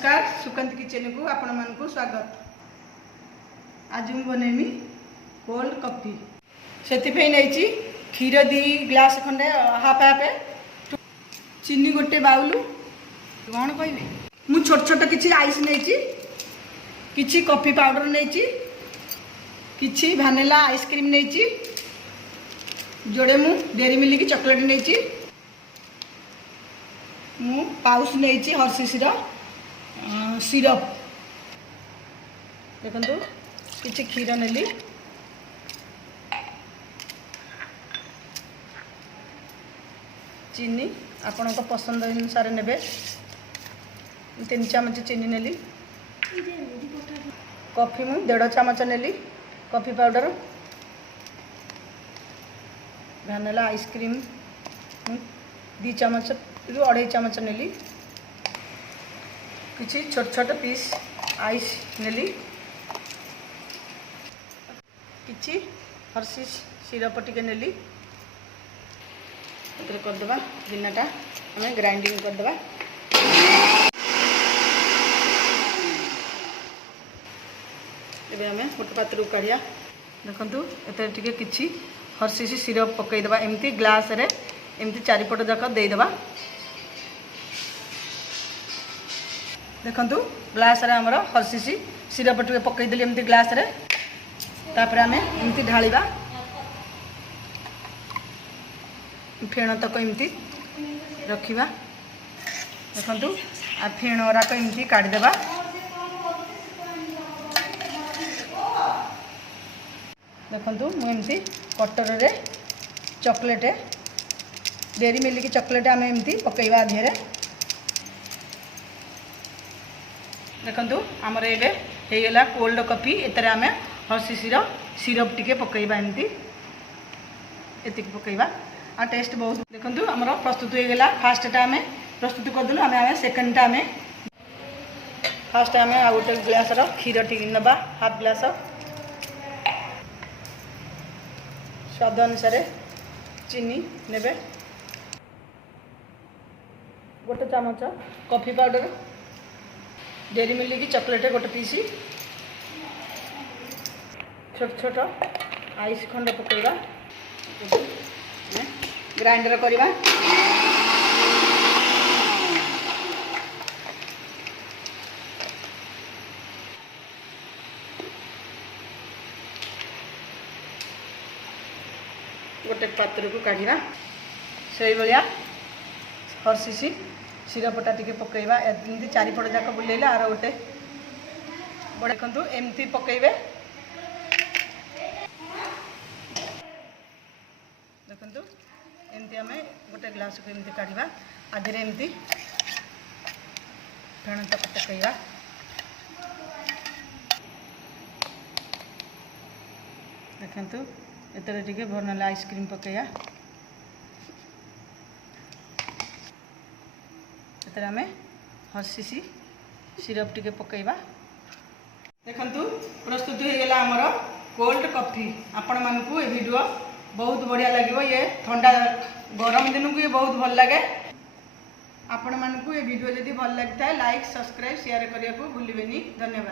नमस्कार सुकांत किचन को आपण मानकु स्वागत। आज मु बनेमी कोल्ड कॉफी से नहीं क्षीर 2 ग्लास खंडे हाफ हाफ चीनी गोटे बाउल कौन कह मु छोट छोट किसी आइस नहीं किसी कॉफी पाउडर नहीं किसी भानिला आइसक्रीम नहीं जोड़े मु डेरी मिल्क चॉकलेट नहीं मु पाउच नहीं हर्षिस सिरप देखो किसी क्षीर नेली चीनी आपण पसंद अनुसार ने 3 चामच चीनी नेली कॉफी मु 1.5 चामच नेली कॉफी पाउडर भानिला आइसक्रीम 2 चामच रु 2.5 चामच नेली किसी छोट छोट पीस आइस नेली किसी हर्षिस सिरप टिके नेली करदे बिनाटा आम ग्राइंडिंग करदे एबे आम गोटे पात्र को काढ़िया देखु एते किसी हर्षिस सिरप पकईदे एमती ग्लास रे एमती चारिपट जाक देदेबा देखु ग्लास रे आमर हर्षिस सिरप टे पकईदेली एमती ग्लास रे तापर आम एमती ढालिबा फेण तक एमती रखिबा देखु आ फेण गुराक एमती काढ़ीदेबा देखु मुझे कटर रे चॉकलेट डेरी मिल्क चॉकलेट आम एमती पकईबा देहरे देखु आमर एबे हेगला कोल्ड कॉफी एतर आम हर्षिस सिरप टिके पकईबा एमती एति पकईबा आ टेस्ट बहुत देखु आमर प्रस्तुत होगला फास्टा आम प्रस्तुत करदेलु आम सेकेंड आम फास्ट आम आ गोटे ग्लास क्षीर टी नवा हाफ ग्लास स्वाद अनुसार चीनी नेबे गोटे चामच coffee powder dairy milk chocolate गोटे पीस छोट छोट आइस खंड पकईबा ग्राइंडर करवा गोटे पात्र को काढ़ा से भाया हर्षिस सिरपटा टिके पकईबा एमती चारिपट जाक बुलेला आर गोटे देखु एमती पकईबे देखु एमती आम गोटे ग्लास को एमती काढ़ा आधे एमती फेण तक पकईबा देखु एतर टिके भानिला आइसक्रीम पकईया एतर आम हर्षिस सिरप टिके पकईबा देखु प्रस्तुत होगला आमर कोल्ड कॉफी आपण मानकु ए वीडियो बहुत बढ़िया लगे ये ठंडा गरम दिन को ये बहुत भल लगे आपण मानकु ए वीडियो जदि भल लगता है लाइक सब्सक्राइब शेयर करने को भूलिबेनी। धन्यवाद।